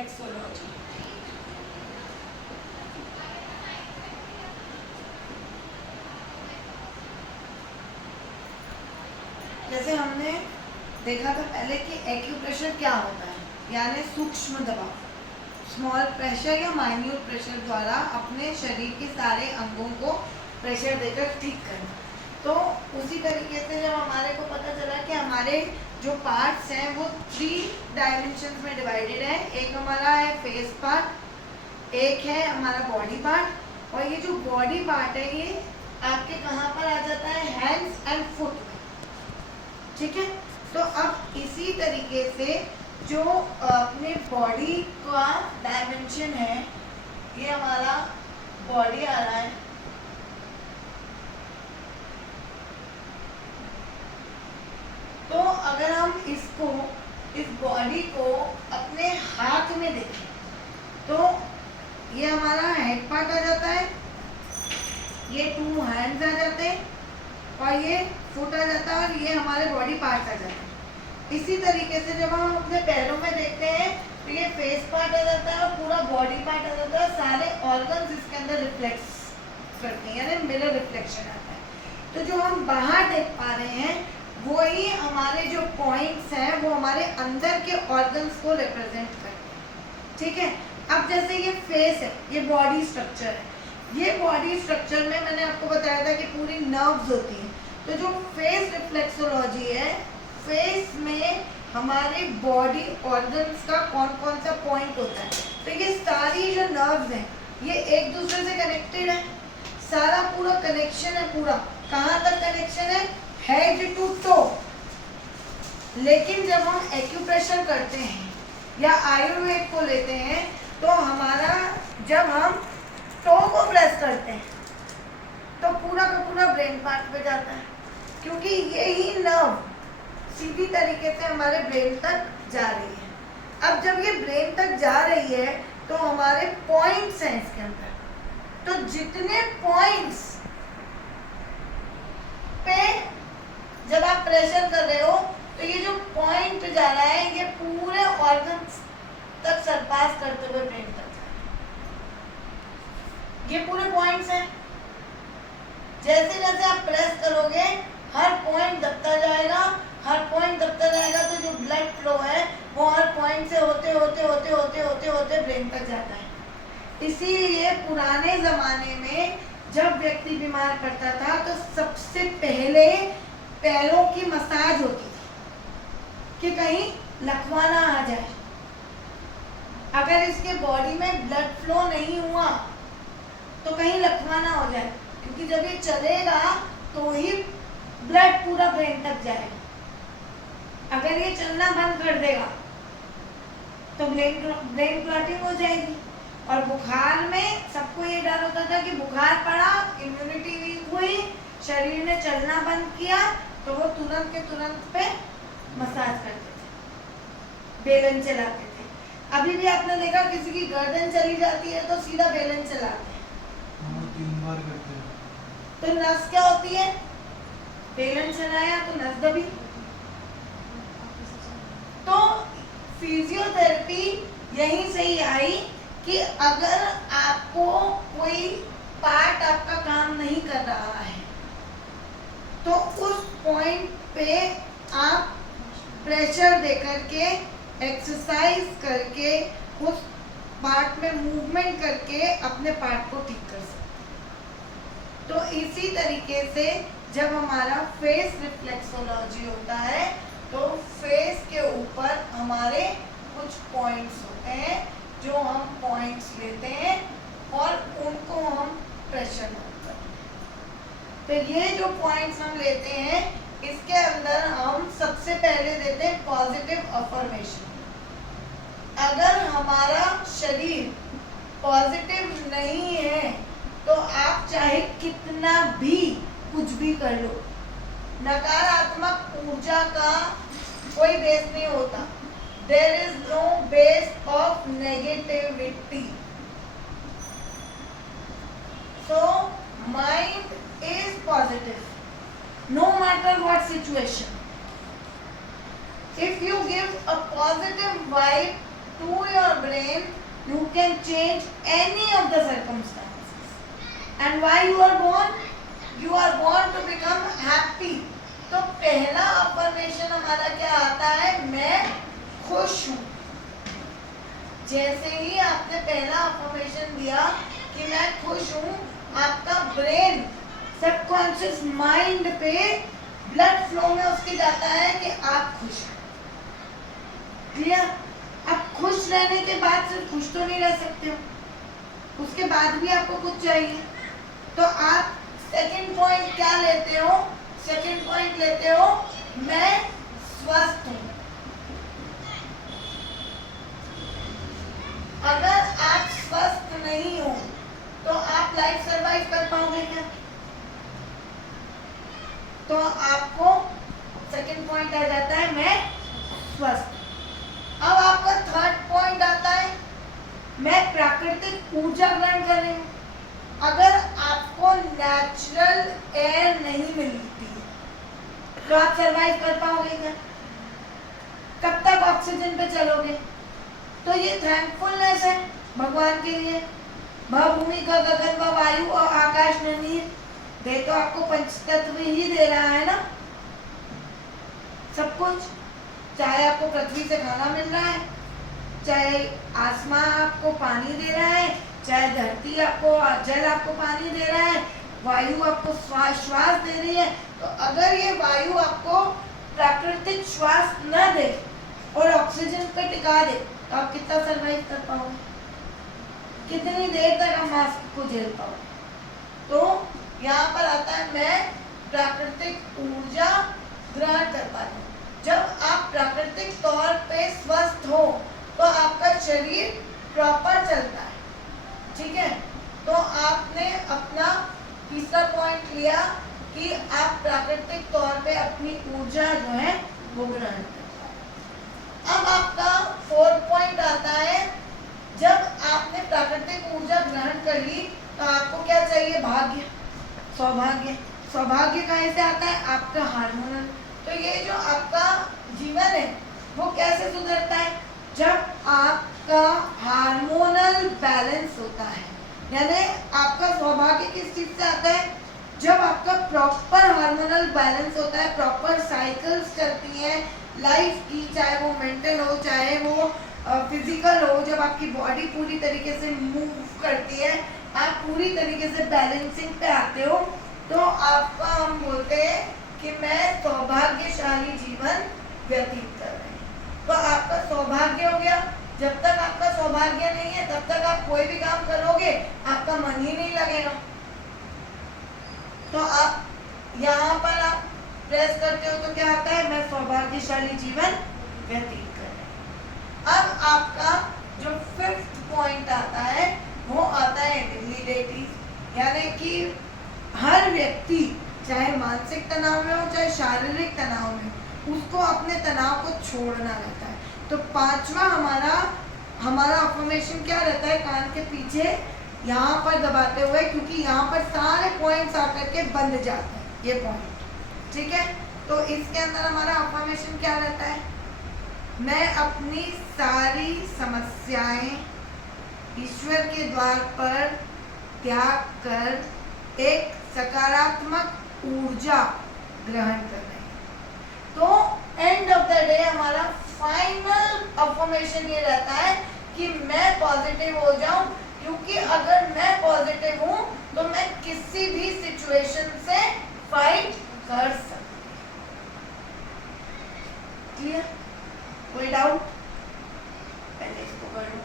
Reflexology. जैसे हमने देखा था पहले कि एक्यूप्रेशर क्या होता है, यानी सूक्ष्म दबाव, स्मॉल प्रेशर या माइन्यूट प्रेशर द्वारा अपने शरीर के सारे अंगों को प्रेशर देकर ठीक करना। तो उसी तरीके से जब हमारे को पता चला कि हमारे जो पार्ट्स हैं वो 3 डायमेंशंस में डिवाइडेड है। एक हमारा है फेस पार्ट, एक है हमारा बॉडी पार्ट, और ये जो बॉडी पार्ट है ये आपके कहाँ पर आ जाता है, हैंड्स एंड फुट में। ठीक है, तो अब इसी तरीके से जो अपने बॉडी का डायमेंशन है, ये हमारा बॉडी आ रहा है, तो अगर हम इसको, इस बॉडी को अपने हाथ में देखें तो ये हमारा हेड पार्ट आ जाता है, ये 2 हैंड्स आ जाते हैं, और ये फुट आ जाता है, और ये हमारे बॉडी पार्ट आ जाते हैं। इसी तरीके से जब हम अपने पैरों में देखते हैं तो ये फेस पार्ट आ जाता है और पूरा बॉडी पार्ट आ जाता है, सारे ऑर्गन्स इसके अंदर रिफ्लेक्स करते हैं, यानी मिरर रिफ्लेक्शन आता है। तो जो हम बाहर देख पा रहे हैं वही हमारे जो पॉइंट्स हैं वो हमारे अंदर के ऑर्गन्स को रिप्रेजेंट करते हैं। ठीक है, अब जैसे ये फेस है, ये बॉडी स्ट्रक्चर है, ये बॉडी स्ट्रक्चर में मैंने आपको बताया था कि पूरी नर्व्स होती हैं। तो जो फेस रिफ्लेक्सोलॉजी है, फेस में हमारे बॉडी ऑर्गन्स का कौन कौन सा पॉइंट होता है, तो ये सारी जो नर्व्स हैं ये एक दूसरे से कनेक्टेड है, सारा पूरा कनेक्शन है। पूरा कहाँ तक कनेक्शन है, हेड टू टो। लेकिन जब हम एक्यूप्रेशर करते हैं या आयुर्वेद को लेते हैं तो हमारा, जब हम टो को प्रेस करते हैं तो पूरा का पूरा ब्रेन पार्ट पे जाता है, क्योंकि यही नर्व सीधी तरीके से हमारे ब्रेन तक जा रही है। अब जब ये ब्रेन तक जा रही है तो हमारे पॉइंट्स हैं इसके अंदर, तो जितने पॉइंट्स पे जब आप प्रेशर कर रहे हो तो ये जो पॉइंट जा रहा है ये पूरे ऑर्गन्स तक सरपास करते हुए ब्रेन तक जाए। ये पूरे पॉइंट्स हैं, जैसे जैसे आप प्रेस करोगे हर पॉइंट दबता जाएगा, हर पॉइंट दबता जाएगा, तो जो ब्लड फ्लो है वो हर पॉइंट से होते होते होते होते होते होते ब्रेन तक जाता है। इसीलिए पुराने जमाने में जब व्यक्ति बीमार पड़ता था तो सबसे पहले पैरों की मसाज होती थी कि कहीं लकवा ना आ जाए। अगर इसके बॉडी में ब्लड फ्लो नहीं हुआ तो कहीं लकवा ना हो जाए, क्योंकि जब ये चलेगा तो ही ब्लड पूरा ब्रेन तक जाएगा। अगर ये चलना बंद कर देगा तो ब्रेन क्लॉटिंग हो जाएगी। और बुखार में सबको ये डर होता था कि बुखार पड़ा, इम्यूनिटी वीक हुई, शरीर ने चलना बंद किया, तो वो तुरंत के तुरंत पे मसाज करते थे, बेलन चलाते थे। अभी भी आपने देखा किसी की गर्दन चली जाती है तो सीधा बेलन चलाते हैं, 3 बार करते हैं। तो नस क्या होती है, बेलन चलाया तो नस दबी। तो फिजियोथेरेपी यहीं से ही आई कि अगर आपको कोई पार्ट आपका काम नहीं कर रहा है तो उस पॉइंट पे आप प्रेशर दे करके, एक्सरसाइज करके, उस पार्ट में मूवमेंट करके अपने पार्ट को ठीक कर सकते। तो इसी तरीके से जब हमारा फेस रिफ्लेक्सोलॉजी होता है तो फेस के ऊपर हमारे कुछ पॉइंट्स होते हैं जो हम पॉइंट्स लेते हैं और उनको हम प्रेशर करते हैं। तो ये जो पॉइंट्स हम लेते हैं इसके अंदर हम सबसे पहले देते हैं पॉजिटिव अफर्मेशन। अगर हमारा शरीर पॉजिटिव नहीं है तो आप चाहे कितना भी कुछ भी कर लो, नकारात्मक ऊर्जा का कोई बेस नहीं होता। There is no base of negativity. So mind is positive, no matter what situation. If you give a positive vibe to your brain, you can change any of the circumstances. And why you are born? You are born to become happy. तो पहला affirmation हमारा क्या आता है? मैं खुश हूँ। जैसे ही आपने पहला अफर्मेशन दिया कि मैं खुश हूँ, आपका ब्रेन सबकॉन्शियस माइंड पे ब्लड फ्लो में उसके जाता है कि आप खुश हैं। क्लियर? अब खुश रहने के बाद सिर्फ खुश तो नहीं रह सकते हो, उसके बाद भी आपको कुछ चाहिए। तो आप सेकंड पॉइंट क्या लेते हो? सेकंड पॉइंट लेते हो मैं स्वस्थ हूँ। अगर आप स्वस्थ नहीं हो तो आप लाइफ सरवाइव कर पाओगे क्या? तो आपको सेकंड पॉइंट आ जाता है मैं स्वस्थ। अब आपका थर्ड पॉइंट आता है मैं प्राकृतिक ऊर्जा ग्रहण कर रही हूँ। अगर आपको नेचुरल एयर नहीं मिलती तो आप सरवाइव कर पाओगे क्या? कब तक ऑक्सीजन पे चलोगे? तो ये थैंकफुलनेस है भगवान के लिए। भूमि का गगन व वायु और आकाश न नीर, दे तो आपको पंचतत्व ही दे रहा है ना सब कुछ। चाहे आपको पृथ्वी से खाना मिल रहा है, चाहे आसमां आपको पानी दे रहा है, चाहे धरती आपको जल आपको पानी दे रहा है, वायु आपको श्वास दे रही है। तो अगर ये वायु आपको प्राकृतिक श्वास न दे और ऑक्सीजन पे टिका दे तो आप कितना सरवाइव कर पाओगे? कितनी देर तक हम मास्क को झेल पाओगे? तो यहाँ पर आता है मैं प्राकृतिक ऊर्जा ग्रहण कर पाती हूँ। जब आप प्राकृतिक तौर पे स्वस्थ हो तो आपका शरीर प्रॉपर चलता है। ठीक है? तो आपने अपना तीसरा पॉइंट लिया कि आप प्राकृतिक तौर पे अपनी ऊर्जा जो है वो ग्रहण कर पाए। अब आपका फोर्थ पॉइंट आता है जब आपने प्राकृतिक ऊर्जा ग्रहण कर ली तो आपको क्या चाहिए? भाग्य, सौभाग्य। सौभाग्य कहाँ से आता है? आपका हार्मोनल। तो ये जो आपका जीवन है वो कैसे सुधरता है? जब आपका हार्मोनल बैलेंस होता है। यानी आपका सौभाग्य किस चीज से आता है? जब आपका प्रॉपर हार्मोनल बैलेंस होता है, प्रॉपर साइकिल्स चलती हैं लाइफ की, चाहे वो मेंटल हो चाहे वो फिजिकल हो, जब आपकी बॉडी पूरी तरीके से मूव करती है, आप पूरी तरीके से बैलेंसिंग पे आते हो, तो आपका हम बोलते हैं कि मैं सौभाग्यशाली जीवन व्यतीत कर रहे हैं। तो आपका सौभाग्य हो गया। जब तक आपका सौभाग्य नहीं है तब तक आप कोई भी काम करोगे आपका मन ही नहीं लगेगा। तो आप यहाँ पर आप प्रेस करते हो तो क्या आता है? मैं सौभाग्यशाली जीवन व्यतीत कर रहे हैं। अब आपका जो फिफ्थ पॉइंट आता है वो आता है एबिलिटी, यानी कि हर व्यक्ति चाहे मानसिक तनाव में हो चाहे शारीरिक तनाव में, उसको अपने तनाव को छोड़ना रहता है। तो पांचवा हमारा अफर्मेशन क्या रहता है? कान के पीछे यहाँ पर दबाते हुए, क्योंकि यहाँ पर सारे पॉइंट्स आकर के बंद जाते हैं ये पॉइंट। ठीक है? तो इसके अंदर हमारा अफर्मेशन क्या रहता है? मैं अपनी सारी समस्याएं ईश्वर के द्वार पर त्याग कर एक सकारात्मक ऊर्जा ग्रहण कर रहे हैं। तो एंड ऑफ द डे हमारा फाइनल अफर्मेशन ये रहता है कि मैं पॉजिटिव हो जाऊं, क्योंकि अगर मैं पॉजिटिव हूं तो मैं किसी भी सिचुएशन से फाइट कर सकती हूं। क्लियर? कोई डाउट? पहले इसको कर लो।